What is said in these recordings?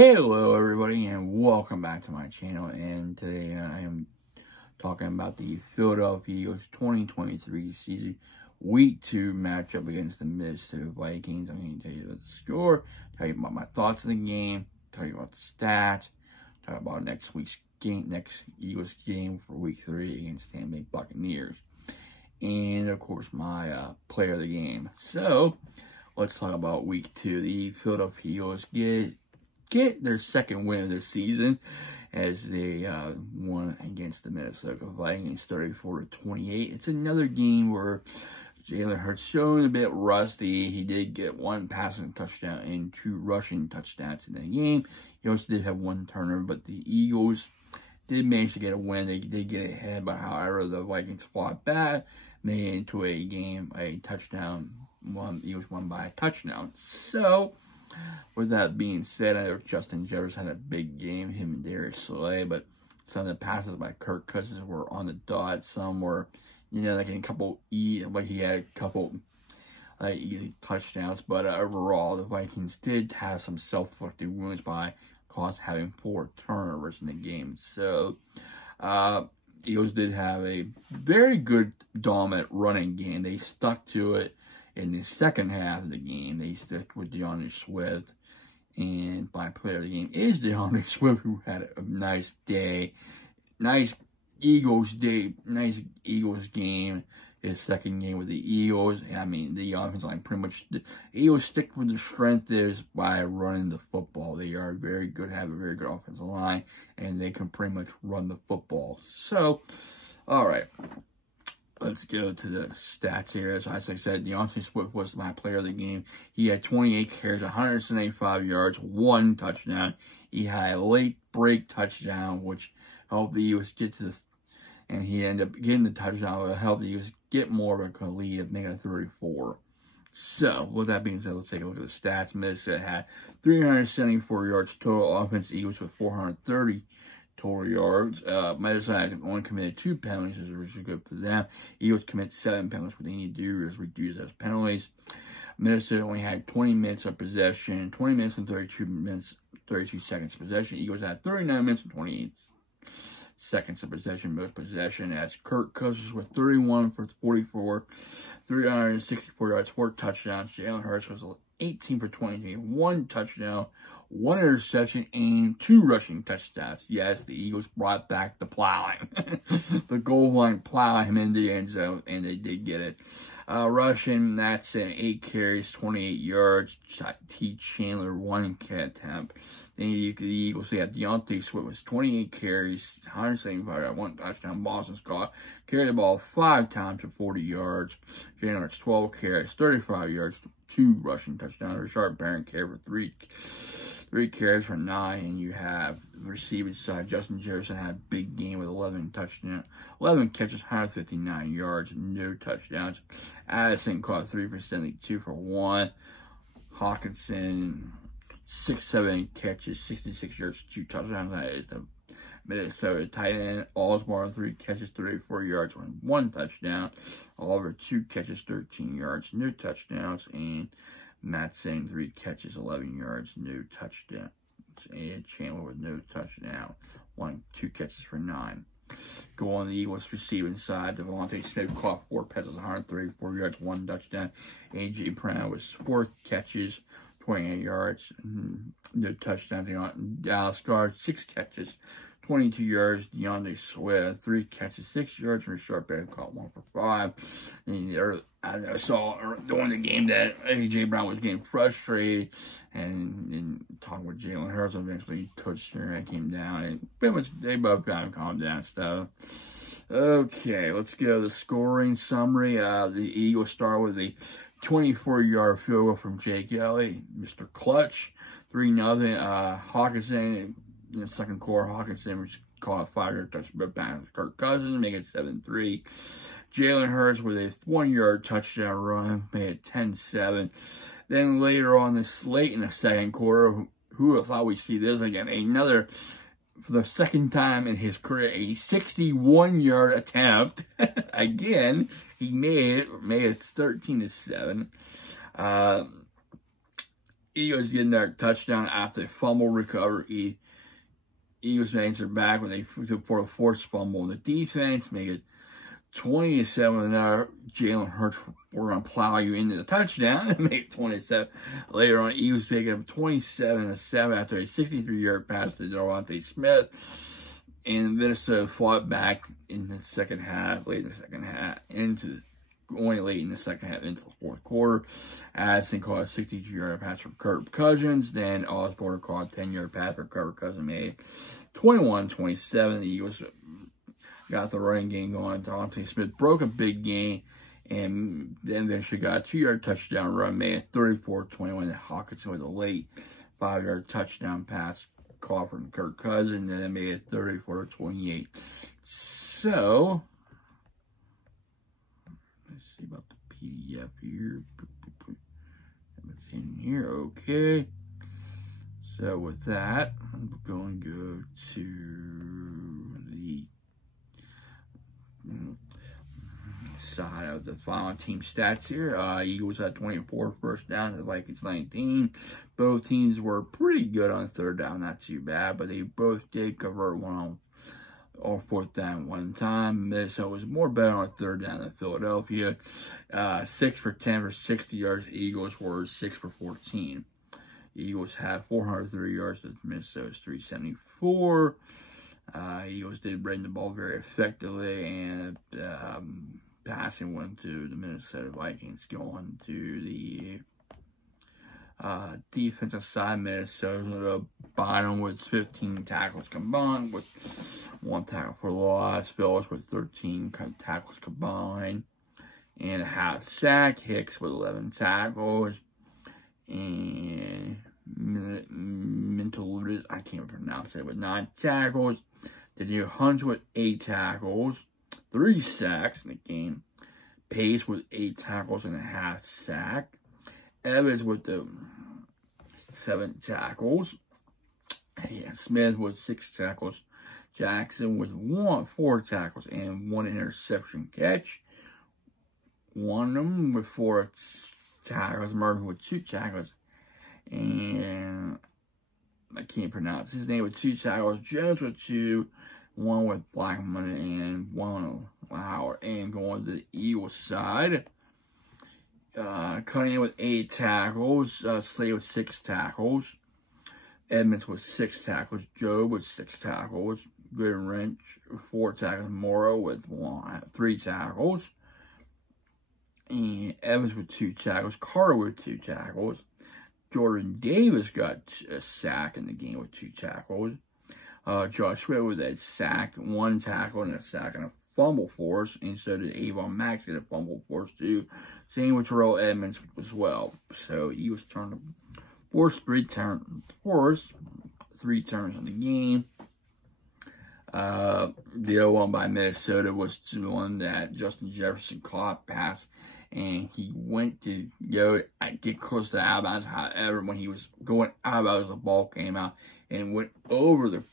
Hello everybody and welcome back to my channel, and today I am talking about the Philadelphia Eagles 2023 season week 2 matchup against the Minnesota Vikings. I'm going to tell you about the score, tell you about my thoughts on the game, tell you about the stats, talk about next Eagles game for week 3 against Tampa Bay Buccaneers, and of course my player of the game. So let's talk about week 2. The Philadelphia Eagles get their second win of the season as they won against the Minnesota Vikings 34-28. It's another game where Jalen Hurts showing a bit rusty. He did get 1 passing touchdown and 2 rushing touchdowns in the game. He also did have 1 turnover, but the Eagles did manage to get a win. They did get ahead, but however, the Vikings fought back, made it into a touchdown. The Eagles won by a touchdown. So, with that being said, I know Justin Jefferson had a big game, him and Darius Slay, but some of the passes by Kirk Cousins were on the dot. Some were, like a couple he had a couple easy touchdowns, but overall, the Vikings did have some self-inflicted wounds by having 4 turnovers in the game. So, Eagles did have a very good, dominant running game. They stuck to it. In the second half of the game, they stuck with DeAndre Swift, and my player of the game is DeAndre Swift, who had a nice day, nice Eagles game. His second game with the Eagles. I mean, the offense line pretty much, the Eagles stick with the strength is by running the football. They are very good, have a very good offensive line, and they can pretty much run the football. So, all right. Let's go to the stats here. As I said, DeAndre Swift was my player of the game. He had 28 carries, 175 yards, 1 touchdown. He had a late break touchdown, which helped the Eagles get to the, and he ended up getting the touchdown that helped the Eagles get more of a lead of making it 34. So, with that being said, let's take a look at the stats. Minnesota had 374 yards total offense. Eagles with 430 total yards. Minnesota only committed 2 penalties, which is good for them. Eagles commit 7 penalties. What they need to do is reduce those penalties. Minnesota only had 20 minutes of possession, 20 minutes and 32 seconds of possession. Eagles had 39 minutes and 28 seconds of possession, most possession, as Kirk Cousins with 31 for 44, 364 yards, 4 touchdowns. Jalen Hurts was 18 for 20, 1 touchdown, 1 interception, and 2 rushing touchdowns. Yes, the Eagles brought back the plowing. The goal line plowing him into the end zone, and they did get it. Rushing, that's 8 carries, 28 yards. T. Chandler, 1 attempt. Then the Eagles, they had Deontay Swift was 28 carries, 175 yards, 1 touchdown. Boston Scott carried the ball 5 times for 40 yards. Jalen Hurts 12 carries, 35 yards, 2 rushing touchdowns. Rashard Barron carried for 3 carries for 9, and you have the receiving side. Justin Jefferson had a big game with 11 catches, 159 yards, no touchdowns. Addison caught 3 for 72 for 1. Hawkinson 6, 7, 8 catches, 66 yards, 2 touchdowns. That is the Minnesota tight end. Osborne 3 catches, 34 yards, 1 touchdown. Oliver 2 catches, 13 yards, no touchdowns, and Matt Sane 3 catches, 11 yards, no touchdown. And Chandler with no touchdown, 2 catches for 9. Go on the Eagles receiving side. Devontae Smith caught 4 passes, 134 yards, 1 touchdown. A.J. Brown was 4 catches, 28 yards, no touchdown. Dallas Guard 6 catches, 22 yards. DeAndre Swift 3 catches, 6 yards. And Rashard Barron caught 1 for 5. And I saw during the game that A.J. Brown was getting frustrated, and talking with Jalen Hurts, eventually Coach Stern came down, and pretty much they both kind of calmed down stuff. Okay, let's go to the scoring summary. The Eagles start with a 24-yard field goal from Jake Elliott, Mr. Clutch, 3-0. Hawkinson in the second quarter, Hawkinson caught a 5-yard touchdown with Kirk Cousins, making it 7-3. Jalen Hurts with a 1-yard touchdown run, made it 10-7. Then later on this late in the second quarter, who would have thought we'd see this again? Another, for the second time in his career, a 61-yard attempt. Again, he made it 13-7. Eagles getting their touchdown after a fumble recovery. Eagles answered back when they for a forced fumble. The defense make it 20-7. Now Jalen Hurts, we're gonna plow you into the touchdown and make it 27. Later on, Eagles pick up 27-7 after a 63-yard pass to Devontae Smith. And Minnesota fought back in the second half, late in the second half, only late in the second half into the fourth quarter. Addison caught a 62-yard pass from Kirk Cousins. Then Osborne caught a 10-yard pass for Kirk Cousins, made 21-27. The Eagles got the running game going. Devontae Smith broke a big game, and then eventually got a 2-yard touchdown run, made it 34-21. Hawkinson with a late 5-yard touchdown pass call from Kirk Cousins, and then made it 34-28. So, let's see about the PDF here. It's in here, okay. So with that, I'm going to go to the side of the final team stats here. Eagles had 24 first down, the Vikings 19. Both teams were pretty good on third down, not too bad, but they both did convert one on fourth down one time. Minnesota was more better on third down than Philadelphia. 6 for 10 for 60 yards. Eagles were 6 for 14. Eagles had 430 yards to Minnesota's 374. Eagles did bring the ball very effectively, and passing went to the Minnesota Vikings. Going to the defensive side, Minnesota at the bottom with 15 tackles combined, with 1 tackle for loss. Phillips with 13 tackles combined and a half sack. Hicks with 11 tackles. And Mentaludis, I can't pronounce it, with 9 tackles. Daniel Hunter with 8 tackles, 3 sacks in the game. Pace with 8 tackles and a half sack. Evans with the 7 tackles. Yeah, Smith with 6 tackles. Jackson with 4 tackles and 1 interception catch. One of them with 4 tackles. Murphy with 2 tackles. And I can't pronounce his name, with 2 tackles. Jones with 2. 1 with Blackman and 1 with Howard. And going to the Eagles side, Cunningham with 8 tackles. Slade with 6 tackles. Edmonds with 6 tackles. Job with 6 tackles. Goodwrench with 4 tackles. Morrow with 3 tackles. And Evans with 2 tackles. Carter with 2 tackles. Jordan Davis got a sack in the game with 2 tackles. Josh Sweat with a sack, 1 tackle, and a sack and a fumble force. And so did Avon Max get a fumble force too. Same with Terrell Edmonds as well. So he was trying to force 3 turns in the game. The other one by Minnesota was the one that Justin Jefferson caught pass, and he went to get close to out of bounds. However, when he was going out of bounds, the ball came out and went over the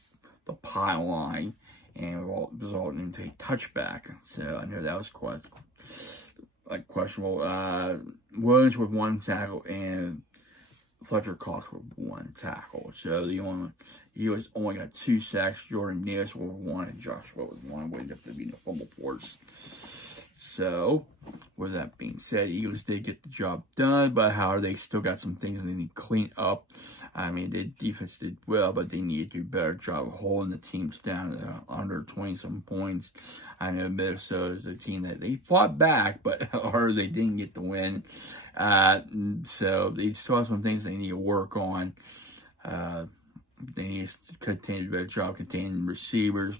pylon and resulted into a touchback. So I know that was quite questionable. Williams with 1 tackle and Fletcher Cox with 1 tackle. So he was only got 2 sacks. Jordan Davis with 1 and Joshua with 1. Would have to be the fumble force. So, with that being said, Eagles did get the job done, but however, they still got some things they need to clean up. I mean, the defense did well, but they need to do a better job of holding the teams down under 20-some points. I know Minnesota is a team that they fought back, but or they didn't get the win. So, they still have some things they need to work on. They need to continue to do a better job containing receivers,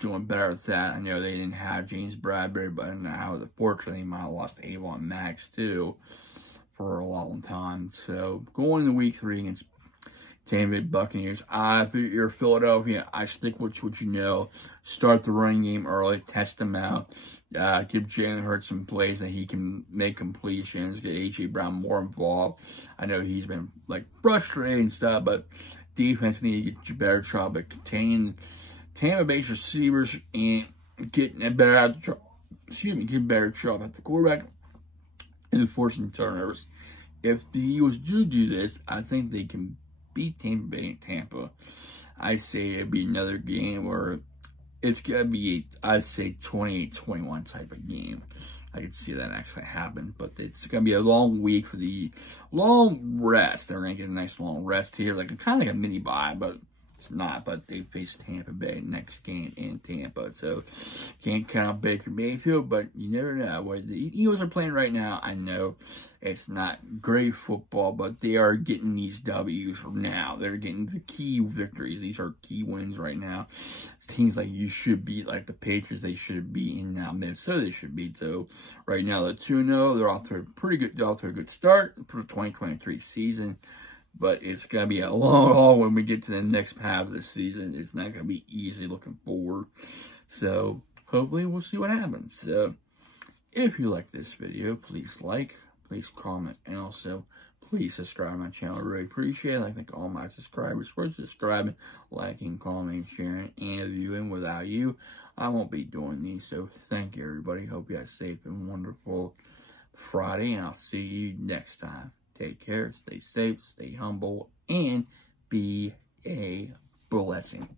doing better with that. I know they didn't have James Bradbury, but now, unfortunately, they might have lost Avon Max, too, for a long time. So, going to week 3 against Tampa Bay Buccaneers, if you're Philadelphia, I stick with what you know. Start the running game early, test them out. Give Jalen Hurts some plays that he can make completions, get A.J. Brown more involved. I know he's been, frustrated and stuff, but defense needs to get you better job at containing Tampa Bay's receivers and getting a better job at the quarterback and forcing turnovers. if the Eagles do this, I think they can beat Tampa Bay and Tampa. I say it'd be another game where it's going to be, I'd say, 28-21 type of game. I could see that actually happen, but it's going to be a long week for the long rest. They're going to get a nice long rest here, like kind of like a mini bye, but it's not. But they face Tampa Bay next game in Tampa, so can't count Baker Mayfield, but you never know. What the Eagles are playing right now, I know it's not great football, but they are getting these W's now. They're getting the key victories. These are key wins right now. Teams like you should beat, like the Patriots, they should beat, and now Minnesota they should beat. So right now they're 2-0. They're off to a pretty good, good start for the 2023 season. But it's gonna be a long haul when we get to the next half of the season. It's not gonna be easy looking forward. So hopefully we'll see what happens. So if you like this video, please like, please comment, and also please subscribe to my channel. I really appreciate it. I thank all my subscribers for subscribing, liking, commenting, sharing, and viewing. Without you, I won't be doing these. So thank you, everybody. Hope you have a safe and wonderful Friday, and I'll see you next time. Take care, stay safe, stay humble, and be a blessing.